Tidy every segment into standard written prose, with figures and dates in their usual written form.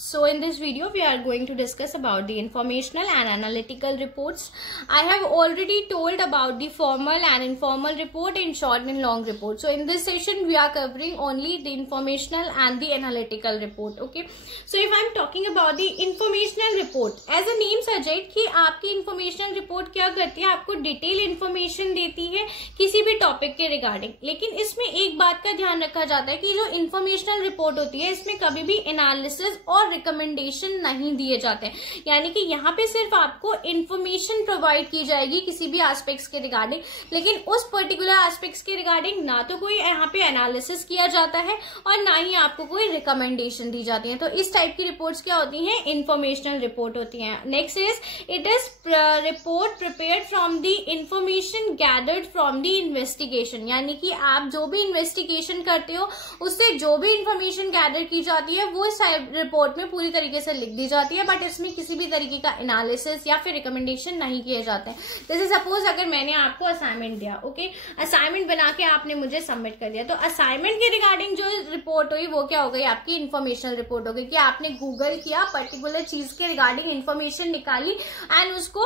So in this video we are going to discuss about the informational and analytical reports. I have already told about the formal and informal report in short and long report. So in this session we are covering only the informational and the analytical report. Okay. So if I am talking about the informational report, as a name suggests कि आपकी informational report क्या करती है, आपको detail information देती है किसी भी टॉपिक के रिगार्डिंग. लेकिन इसमें एक बात का ध्यान रखा जाता है कि जो informational report होती है इसमें कभी भी एनालिसिस और रिकमेंडेशन नहीं दिए जाते हैं. यानी कि यहाँ पे सिर्फ आपको इंफॉर्मेशन प्रोवाइड की जाएगी किसी भी एस्पेक्ट्स के रिगार्डिंग, लेकिन उस पर्टिकुलर एस्पेक्ट्स के रिगार्डिंग ना तो कोई यहाँ पे एनालिसिस किया जाता है और ना ही आपको कोई रिकमेंडेशन दी जाती है. तो इस टाइप की रिपोर्ट्स क्या होती हैं? इंफॉर्मेशनल रिपोर्ट होती हैं. Next is it is report prepared from the information gathered from the investigation. यानी कि आप जो भी इन्वेस्टिगेशन करते हो उससे जो भी इंफॉर्मेशन गैदर की जाती है वो इस रिपोर्ट में पूरी तरीके से लिख दी जाती है, बट इसमें किसी भी तरीके का एनालिसिस या फिर रिकमेंडेशन नहीं किए जाते हैं. जैसे सपोज अगर मैंने आपको असाइनमेंट दिया, ओके, असाइनमेंट बना के आपने मुझे सबमिट कर दिया, तो असाइनमेंट के रिगार्डिंग जो रिपोर्ट हुई वो क्या हो गई? आपकी इन्फॉर्मेशनल रिपोर्ट हो गई कि आपने गूगल किया, पर्टिकुलर चीज के रिगार्डिंग इन्फॉर्मेशन निकाली एंड उसको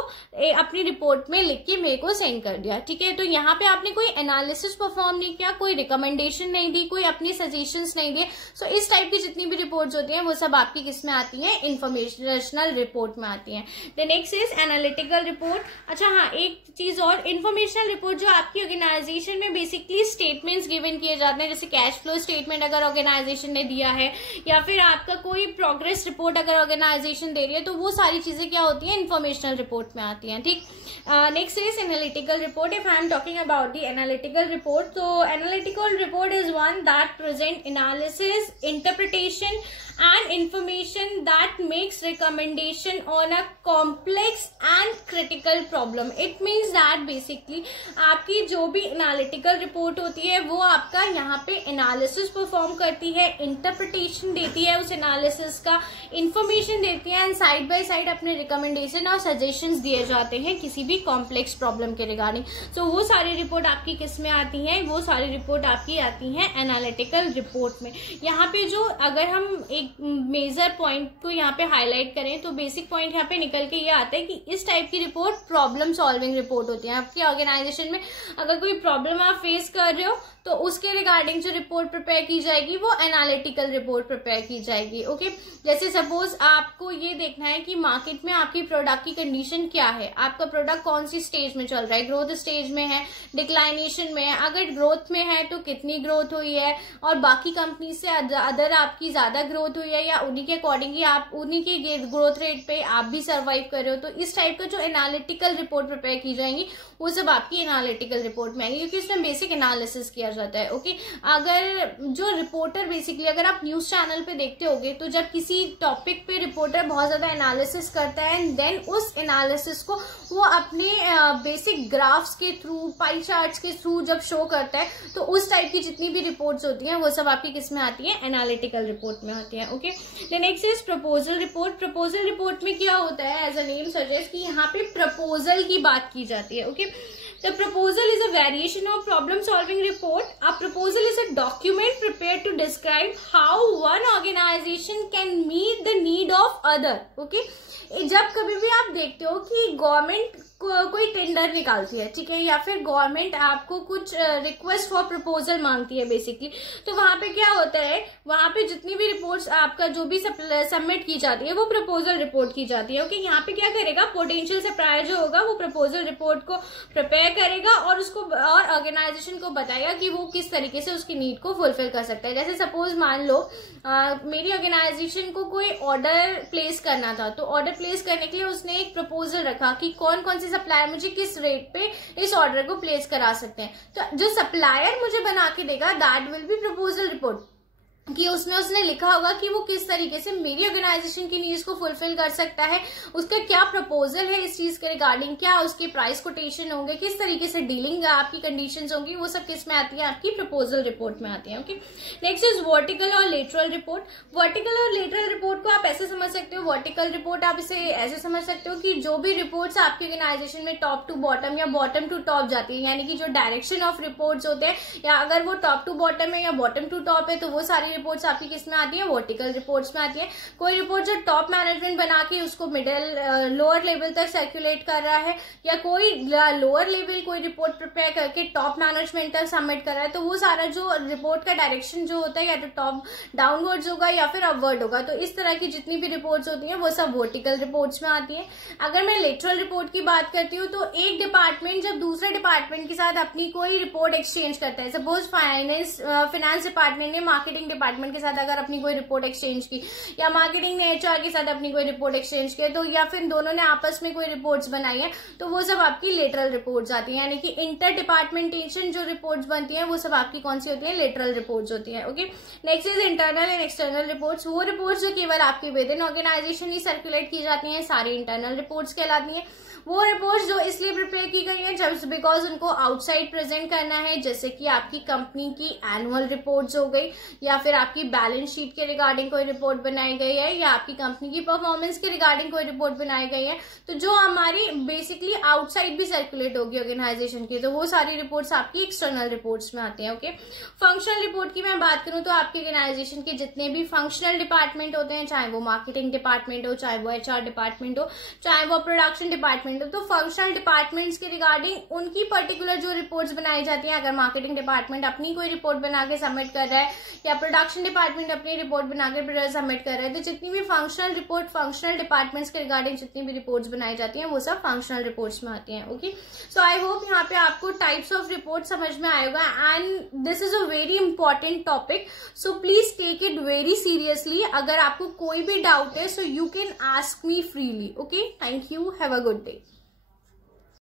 अपनी रिपोर्ट में लिख के मेरे को सेंड कर दिया. ठीक है, तो यहाँ पे आपने कोई एनालिसिस परफॉर्म नहीं किया, कोई रिकमेंडेशन नहीं दी, कोई अपनी सजेशंस नहीं दिए. सो इस टाइप की जितनी भी रिपोर्ट्स होती हैं वो सब आपकी किस में आती है? इंफॉर्मेशनल रिपोर्ट में आती हैं. The next is analytical report. अच्छा हाँ, एक चीज और, इंफॉर्मेशनल रिपोर्ट जो आपकी ऑर्गेनाइजेशन में बेसिकली स्टेटमेंट्स गिवन किए जाते हैं, जैसे कैश फ्लो स्टेटमेंट अगर ऑर्गेनाइजेशन ने दिया है या फिर आपका कोई प्रोग्रेस रिपोर्ट अगर ऑर्गेनाइजेशन दे रही है, तो वो सारी चीजें क्या होती हैं? इंफॉर्मेशनल रिपोर्ट में आती हैं. ठीक. Next is analytical report. If I am talking about the analytical report, तो analytical report is one that present analysis, interpretation and information that makes recommendation on a complex and critical problem. It means that basically आपकी जो भी analytical report होती है वो आपका यहाँ पे analysis perform करती है, interpretation देती है उस analysis का, information देती है and side by side अपने recommendation और suggestions दिए जाते हैं किसी भी complex problem के regarding. So वो सारी report आपकी किस में आती हैं? वो सारी report आपकी आती हैं analytical report में. यहाँ पे जो अगर हम एक मेजर पॉइंट को यहाँ पे हाईलाइट करें तो बेसिक पॉइंट यहाँ पे निकल के ये आता है कि इस टाइप की रिपोर्ट प्रॉब्लम सॉल्विंग रिपोर्ट होती है. आपकी ऑर्गेनाइजेशन में अगर कोई प्रॉब्लम आप फेस कर रहे हो तो उसके रिगार्डिंग जो रिपोर्ट प्रिपेयर की जाएगी वो एनालिटिकल रिपोर्ट प्रिपेयर की जाएगी. ओके, जैसे सपोज आपको ये देखना है कि मार्केट में आपकी प्रोडक्ट की कंडीशन क्या है, आपका प्रोडक्ट कौन सी स्टेज में चल रहा है, ग्रोथ स्टेज में है, डिक्लाइनेशन में है. अगर ग्रोथ में है तो कितनी ग्रोथ हुई है और बाकी कंपनी से अदर आपकी ज्यादा ग्रोथ हुई है या उन्हीं के अकॉर्डिंगली आप उन्हीं के ग्रोथ रेट पे आप भी सर्वाइव कर रहे हो. तो इस टाइप का जो एनालिटिकल रिपोर्ट प्रिपेयर की जाएंगी वो सब आपकी एनालिटिकल रिपोर्ट में आएंगी, क्योंकि इसमें बेसिक एनालिसिस किया जाता है. ओके, अगर जो रिपोर्टर बेसिकली अगर आप न्यूज चैनल पे देखते होगे तो जब किसी टॉपिक पे रिपोर्टर बहुत ज्यादा एनालिसिस करता है एंड देन उस एनालिसिस को वो अपने बेसिक ग्राफ्स के थ्रू, पाई चार्ट्स के थ्रू जब शो करता है, तो उस टाइप की जितनी भी रिपोर्ट्स होती हैं वो सब आपकी किस में आती है? एनालिटिकल रिपोर्ट में आती है. Okay, the next is proposal report. Proposal report में क्या होता है? एज अ नेम सजेस्ट कि यहाँ पे प्रपोजल की बात की जाती है. Okay, The proposal is a variation of problem-solving report. A proposal is a document prepared to describe how one organization can meet the need of other. Okay? जब कभी भी आप देखते हो कि गवर्नमेंट कोई टेंडर निकालती है, ठीक है, या फिर गवर्नमेंट आपको कुछ रिक्वेस्ट फॉर प्रपोजल मांगती है बेसिकली, तो वहां पे क्या होता है? वहां पे जितनी भी रिपोर्ट्स आपका जो भी सबमिट की जाती है वो प्रपोजल रिपोर्ट की जाती है. ओके, यहाँ पे क्या करेगा? पोटेंशियल सप्लायर जो होगा वो प्रपोजल रिपोर्ट को प्रिपेयर करेगा और उसको और ऑर्गेनाइजेशन को बताएगा कि वो किस तरीके से उसकी नीड को फुलफिल कर सकता है. जैसे सपोज मान लो मेरी ऑर्गेनाइजेशन को कोई ऑर्डर प्लेस करना था, तो ऑर्डर प्लेस करने के लिए उसने एक प्रपोजल रखा कि कौन कौन से सप्लायर मुझे किस रेट पे इस ऑर्डर को प्लेस करा सकते हैं. तो जो सप्लायर मुझे बना के देगा that will be proposal report, कि उसमें उसने लिखा होगा कि वो किस तरीके से मेरी ऑर्गेनाइजेशन की नीड्स को फुलफिल कर सकता है, उसका क्या प्रपोजल है इस चीज के रिगार्डिंग, क्या उसके प्राइस कोटेशन होंगे, किस तरीके से डीलिंग आपकी कंडीशंस होंगी, वो सब किस में आती है? आपकी प्रपोजल रिपोर्ट में आती है. ओके, नेक्स्ट इज वर्टिकल और लेटरल रिपोर्ट. वर्टिकल और लेटरल रिपोर्ट को आप ऐसे समझ सकते हो, वर्टिकल रिपोर्ट आप इसे ऐसे समझ सकते हो कि जो भी रिपोर्ट्स आपकी ऑर्गेनाइजेशन में टॉप टू बॉटम या बॉटम टू टॉप जाती है, यानी कि जो डायरेक्शन ऑफ रिपोर्ट्स होते हैं, या अगर वो टॉप टू बॉटम है या बॉटम टू टॉप है, तो वो सारी रिपोर्ट्स आपकी किस में आती है, वर्टिकल रिपोर्ट्स में आती है। कोई रिपोर्ट जो टॉप मैनेजमेंट बना के उसको मिडिल लोअर लेवल तक सर्कुलेट कर रहा है, या कोई लोअर लेवल कोई रिपोर्ट प्रिपेयर करके टॉप मैनेजमेंट तक सबमिट कर रहा है, तो वो सारा जो रिपोर्ट का डायरेक्शन जो होता है या तो टॉप डाउनवर्ड्स होगा या फिर अपवर्ड होगा। तो इस तरह की जितनी भी रिपोर्ट्स होती हैं वो सब वर्टिकल रिपोर्ट्स में आती है। अगर मैं लेटरल रिपोर्ट की बात करती हूँ तो एक डिपार्टमेंट जब दूसरे डिपार्टमेंट के साथ अपनी कोई रिपोर्ट एक्सचेंज करता है, सपोज फाइनेंस डिपार्टमेंट ने मार्केटिंग डिपार्टमेंट के साथ अगर अपनी कोई रिपोर्ट एक्सचेंज की, या मार्केटिंग ने एचआर के साथ अपनी कोई रिपोर्ट एक्सचेंज की, तो या फिर दोनों ने आपस में कोई रिपोर्ट्स बनाई है, तो वो सब आपकी लेटरल रिपोर्ट्स आती है। यानी कि इंटर डिपार्टमेंटेशन जो रिपोर्ट्स बनती है वो सब आपकी कौन सी होती है, लेटरल रिपोर्ट्स होती है। Okay, next is internal and external reports. वो रिपोर्ट्स जो केवल आपकी विद इन ऑर्गेनाइजेशन ही सर्कुलेट की जाती हैं, सारी इंटरनल रिपोर्ट्स कहलाती हैं। वो रिपोर्ट्स जो इसलिए प्रिपेयर की गई है जब बिकॉज उनको आउटसाइड प्रेजेंट करना है, जैसे कि आपकी कंपनी की एनुअल रिपोर्ट्स हो गई, या फिर आपकी बैलेंस शीट के रिगार्डिंग कोई रिपोर्ट बनाई गई है, या आपकी कंपनी की परफॉर्मेंस के रिगार्डिंग कोई रिपोर्ट बनाई गई है, तो जो हमारी बेसिकली आउटसाइड भी सर्कुलेट होगी ऑर्गेनाइजेशन की, तो वो सारी रिपोर्ट्स आपकी एक्सटर्नल रिपोर्ट्स में आती है। ओके, फंक्शनल रिपोर्ट की मैं बात करूं तो आपके ऑर्गेनाइजेशन के जितने भी फंक्शनल डिपार्टमेंट होते हैं, चाहे वो मार्केटिंग डिपार्टमेंट हो, चाहे वो एचआर डिपार्टमेंट हो, चाहे वो प्रोडक्शन डिपार्टमेंट, तो फंक्शनल डिपार्टमेंट्स के रिगार्डिंग उनकी पर्टिकुलर जो रिपोर्ट्स बनाई जाती हैं, अगर मार्केटिंग डिपार्टमेंट अपनी कोई रिपोर्ट बना के सबमिट कर रहा है या प्रोडक्शन डिपार्टमेंट अपनी रिपोर्ट बना के सबमिट कर रहा है, तो जितनी भी फंक्शनल रिपोर्ट फंक्शनल डिपार्टमेंट्स के रिगार्डिंग जितनी भी रिपोर्ट्स बनाई जाती हैं वो सब फंक्शनल रिपोर्ट्स में आती हैं। ओके, सो आई होप यहाँ पे आपको टाइप्स ऑफ रिपोर्ट समझ में आएगा, and this is a very important topic, so please take it very seriously. अगर आपको कोई भी डाउट है so you can ask me freely. Okay, thank you, have a good day.